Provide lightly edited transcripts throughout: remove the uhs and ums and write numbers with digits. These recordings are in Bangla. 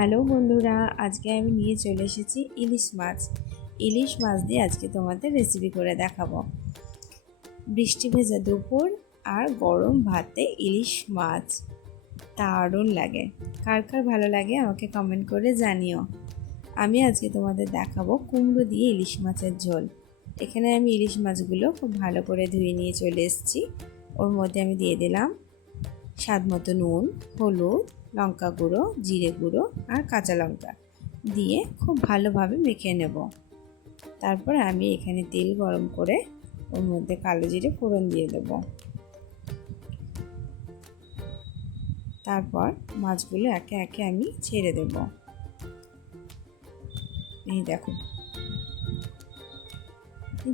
হ্যালো বন্ধুরা, আজকে আমি নিয়ে চলে এসেছি ইলিশ মাছ দিয়ে আজকে তোমাদের রেসিপি করে দেখাবো। বৃষ্টি ভেজা দুপুর আর গরম ভাতে ইলিশ মাছ দারুণ লাগে। কার কার ভালো লাগে আমাকে কমেন্ট করে জানিও। আমি আজকে তোমাদের দেখাবো কুমড়ো দিয়ে ইলিশ মাছের ঝোল। এখানে আমি ইলিশ মাছগুলো খুব ভালো করে ধুয়ে নিয়ে চলে এসেছি। ওর মধ্যে আমি দিয়ে দিলাম স্বাদ মতো নুন, হলুদ, লঙ্কা গুঁড়ো, জিরে গুঁড়ো আর কাঁচা লঙ্কা দিয়ে খুব ভালোভাবে মেখে নেব। তারপর আমি এখানে তেল গরম করে ওর মধ্যে কালো জিরে ফোড়ন দিয়ে দেব। তারপর মাছগুলো একে একে আমি ছেড়ে দেব। এই দেখো,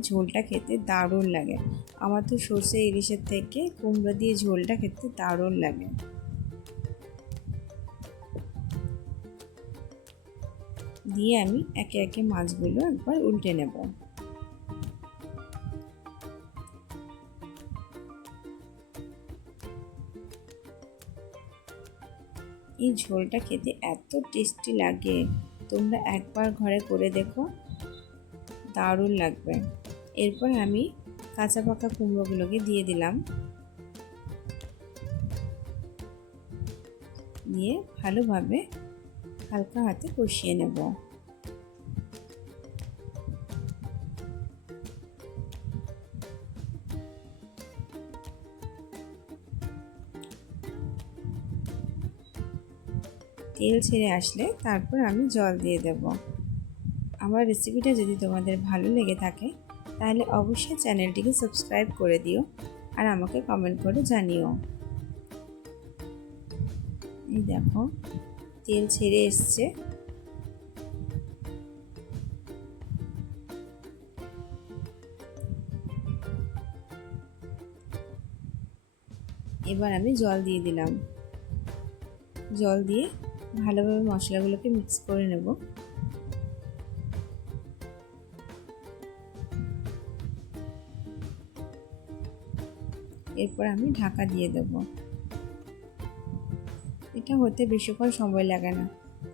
ঝোলটা খেতে দারুণ লাগে। আমার তো সর্ষে ইলিশের থেকে কুমড়ো দিয়ে ঝোলটা খেতে দারুণ লাগে। দিয়ে আমি একে একে মাছগুলো একবার উল্টে নেব। এই ঝোলটা খেতে এত টেস্টি লাগে, তোমরা একবার ঘরে করে দেখো, দারুণ লাগবে। এরপর আমি কাঁচা পাকা কুমড়োগুলোকে দিয়ে দিলাম, দিয়ে ভালোভাবে হালকা হাতে কষিয়ে নেব। তেল ছেড়ে আসলে তারপর আমি জল দিয়ে দেব। আমার রেসিপিটা যদি তোমাদের ভালো লেগে থাকে তাহলে অবশ্যই চ্যানেলটিকে সাবস্ক্রাইব করে দিও আর আমাকে কমেন্ট করে জানিও। এই দেখো, তেল ছেড়ে এসছে। এবার আমি জল দিয়ে দিলাম। জল দিয়ে ভালোভাবে মশলাগুলোকে মিক্স করে নেব। এরপর আমি ঢাকা দিয়ে দেব। এটা হতে বেশিক্ষণ সময় লাগে না,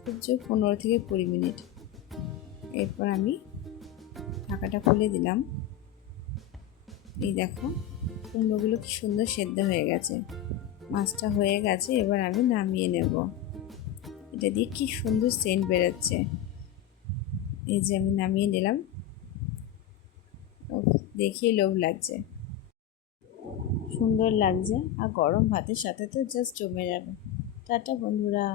খুব জোর 15 থেকে 20 মিনিট। এরপর আমি ঢাকাটা খুলে দিলাম। এই দেখো, কুমড়োগুলো কি সুন্দর সেদ্ধ হয়ে গেছে, মাছটা হয়ে গেছে। এবার আমি নামিয়ে নেব। এটা দিয়ে কি সুন্দর সেন্ট বেরোচ্ছে। এই যে আমি নামিয়ে নিলাম, দেখিয়ে লোভ লাগছে, সুন্দর লাগছে। আর গরম ভাতের সাথে তো জাস্ট জমে যাবে। টাটা বন্ধুরা।